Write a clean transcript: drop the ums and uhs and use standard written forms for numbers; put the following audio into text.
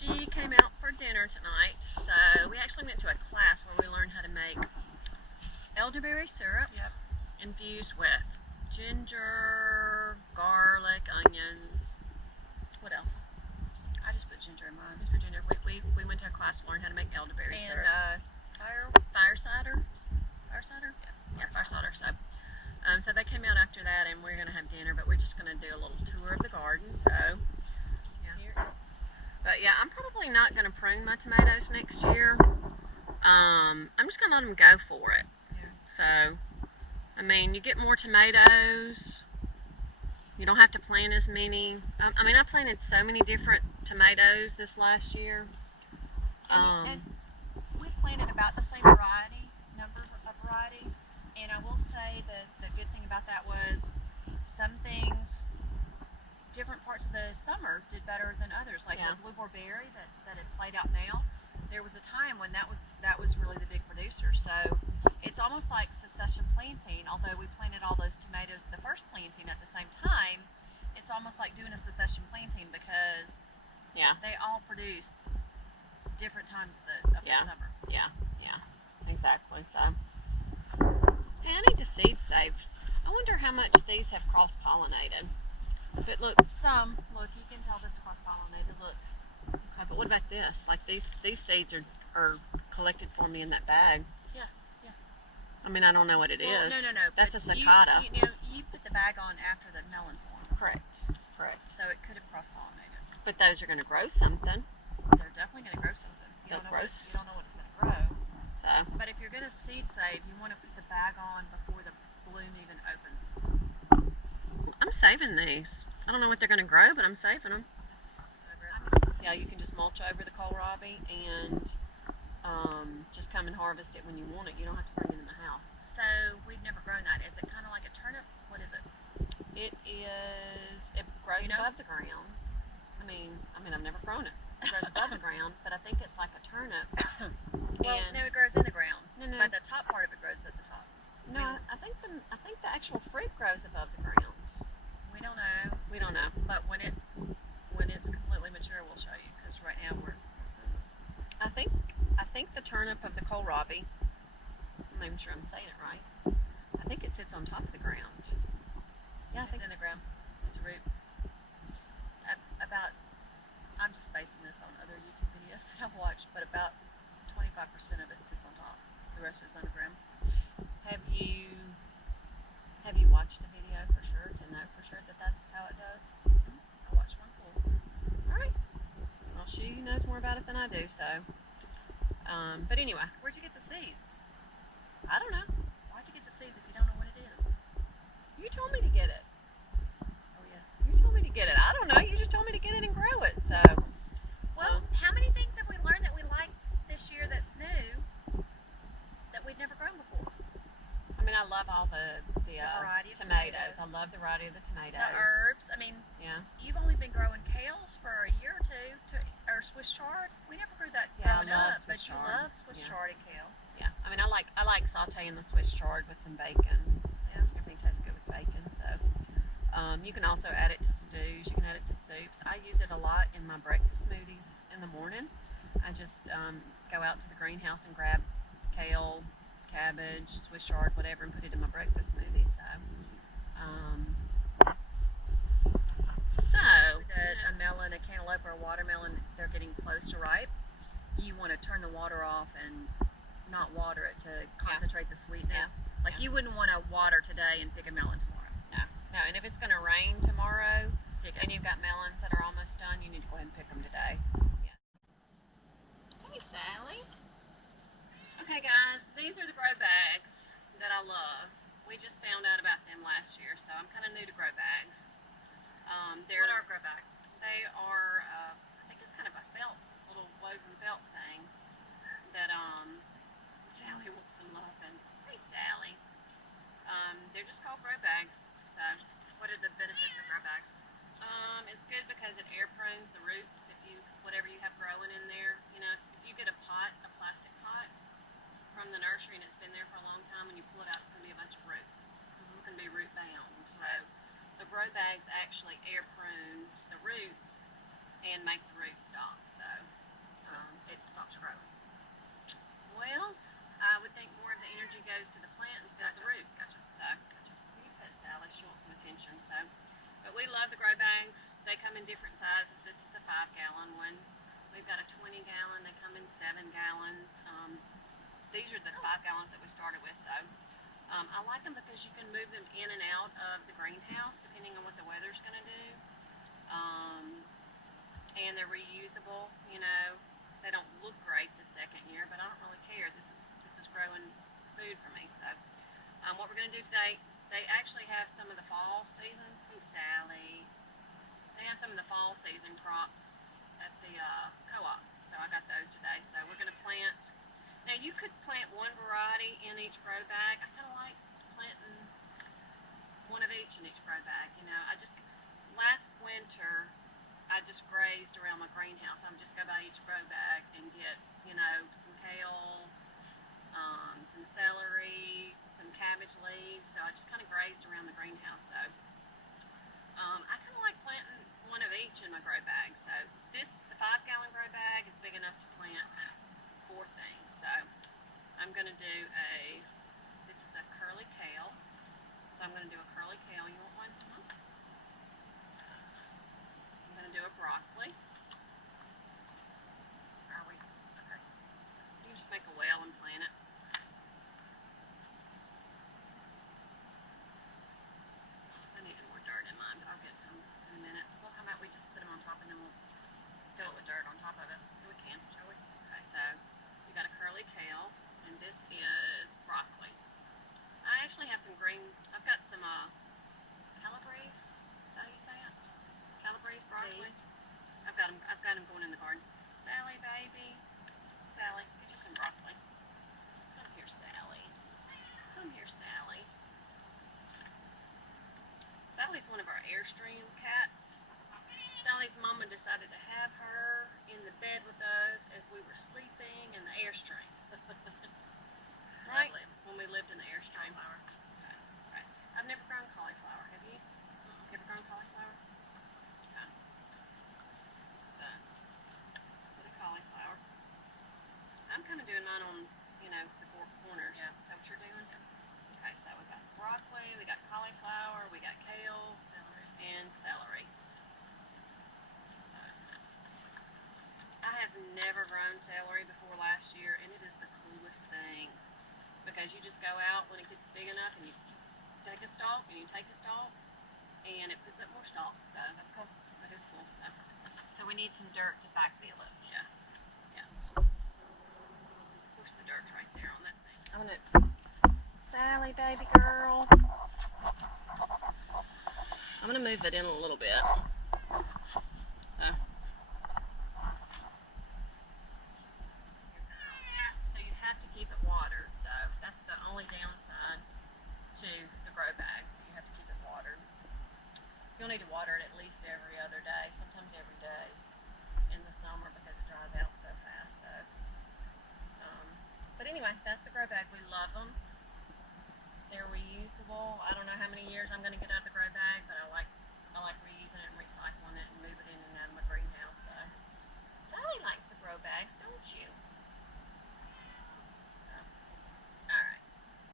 She came out for dinner tonight, so we actually went to a class where we learned how to make elderberry syrup. Yep. Infused with ginger, garlic, onions. What else? I just put ginger in mine. Just put ginger. We went to a class to learn how to make elderberry syrup. And fire cider. Fire cider? Yeah, fire cider. So they came out after that, and we're gonna have dinner, but we're just gonna do a little tour of the garden. So yeah. But yeah, I'm probably not gonna prune my tomatoes next year. I'm just gonna let them go for it. Yeah. So, I mean, you get more tomatoes. You don't have to plant as many. I mean, I planted so many different tomatoes this last year. And we planted about the same number of variety. And I will say that the good thing about that was some things, different parts of the summer did better than others. Like the blueberry berry that had played out now. There was a time when that was really the big producer. So it's almost like succession planting. Although we planted all those tomatoes the first planting at the same time, it's almost like doing a succession planting because they all produce different times of the summer. Yeah, exactly. So, hey, I need to seed save. I wonder how much these have cross-pollinated. But look, Look, you can tell this cross-pollinated. Look. Okay, but what about this? Like these seeds are collected for me in that bag. Yeah. I mean, I don't know what it is. No. That's a cicada. You put the bag on after the melon form. Correct. So it could have cross-pollinated. But those are going to grow something. They're definitely going to grow something. You don't know what it's going to grow. So. But if you're going to seed save, you want to put the bag on before the bloom even opens. I'm saving these. I don't know what they're going to grow, but I'm saving them. Yeah, you can just mulch over the kohlrabi and just come and harvest it when you want it. You don't have to bring it in the house. So we've never grown that. Is it kind of like a turnip? What is it? It grows above the ground. I mean, I've never grown it. It grows above the ground, but I think it's like a turnip. Well, no, it grows in the ground. No. But the top part of it grows at the top. No, I think the actual fruit grows above the ground. We don't know. But when it's completely mature, we'll show you. Because right now we're I think the turnip of the kohlrabi. I'm not even sure I'm saying it right. I think it sits on top of the ground. Yeah, I think it's in the ground. It's a root. I'm just basing this on other YouTube videos that I've watched, but about 25% of it sits on top. The rest is underground. Have you watched the video for sure to know for sure that that's how it does? I watched one full. All right. Well, she knows more about it than I do, so. But anyway. Where'd you get the seeds? I don't know. Why'd you get the seeds if you don't know what it is? You told me to get it. Oh yeah. You told me to get it. I don't know. You just told me to get it and grow it. So. Well, how many things have we learned that we like this year that's new that we'd never grown before? I mean, I love all the variety of tomatoes. I love the variety of the tomatoes. The herbs. I mean, you've only been growing kales for a year or two, or Swiss chard. We never grew that growing up, but you love Swiss chard and kale. Yeah, I mean, I like sauteing the Swiss chard with some bacon. Yeah, everything tastes good with bacon. So, you can also add it to stews. You can add it to soups. I use it a lot in my breakfast smoothies in the morning. I just go out to the greenhouse and grab kale, cabbage, Swiss chard, whatever, and put it in my breakfast smoothie. A melon, a cantaloupe, or a watermelon, they're getting close to ripe. You want to turn the water off and not water it to concentrate the sweetness. Like you wouldn't want to water today and pick a melon tomorrow. No. And if it's going to rain tomorrow and you've got melons that are almost done, you need to go ahead and pick them today. Yeah. Hey, Sally. Okay, guys, these are the grow bags that I love. We just found out about them last year, so I'm kind of new to grow bags. What are grow bags? They are, I think it's kind of a little woven felt thing that Sally wants some love in. Hey, Sally. They're just called grow bags. So, what are the benefits of grow bags? It's good because it air prunes the roots. Whatever you have growing in there, if you get a plastic pot from the nursery and it's been there for a long time, when you pull it out, it's going to be a bunch of roots. It's going to be root bound. So the grow bags actually air prune different sizes. This is a 5-gallon one. We've got a 20-gallon. They come in 7 gallons. These are the 5 gallons that we started with. So I like them because you can move them in and out of the greenhouse depending on what the weather's going to do. And they're reusable. You know, they don't look great the second year, but I don't really care. This is growing food for me. So what we're going to do today, they actually have some of the fall season. Hey, Sally. They have some of the fall season crops at the co-op. So I got those today. So we're going to plant. Now you could plant one variety in each grow bag. I kind of like planting one of each in each grow bag. You know, last winter I just grazed around my greenhouse. I would just go by each grow bag and get, you know, some kale, some celery, some cabbage leaves. So I just kind of grazed around the greenhouse. So I kind of like planting one of each in my grow bag. So the 5-gallon grow bag is big enough to plant 4 things. So I'm going to do this is a curly kale. So I'm going to do a curly kale. You want one? I'm going to do a broccoli. Are we? Okay. You can just make a well and plant it. I need more dirt in mine, but I'll get some in a minute. Well, how about we just put them on top and then we'll fill it with dirt on top of it. We can, shall we? Okay, so we got a curly kale, and this is broccoli. I actually have some green. I've got some calabrese. Is that how you say it? Calabrese broccoli. I've got them going in the garden. Sally, baby. Sally, get you some broccoli. Come here, Sally. Come here, Sally. Sally's one of our Airstream cats. Sally's mama decided to have her in the bed with us as we were sleeping in the Airstream. Right? Lovely. When we lived in the Airstream. Okay. Right. I've never grown cauliflower. Have you? You ever grown cauliflower? Okay. So, put a cauliflower. I'm kind of doing mine on, you know, the 4 corners. Yeah. Is that what you're doing? Yeah. Okay, so we got broccoli, we got cauliflower, we got kale, celery, and celery. I have never grown celery before last year, and it is the coolest thing because you just go out when it gets big enough and you take a stalk and you take a stalk and it puts up more stalks. So that's cool. That is cool. So we need some dirt to backfill it. Yeah. Yeah. Push the dirt right there on that thing. I'm gonna Sally, baby girl. I'm gonna move it in a little bit. So. So you have to keep it watered. So that's the only downside to the grow bag. You have to keep it watered. You'll need to water it at least every other day, sometimes every day in the summer because it dries out so fast. So, but anyway, that's the grow bag. We love them. They're reusable. I don't know how many years I'm going to get out of the grow bag, but I like reusing it and recycling it and moving it in and out of my greenhouse. So Sally likes the grow bags, don't you?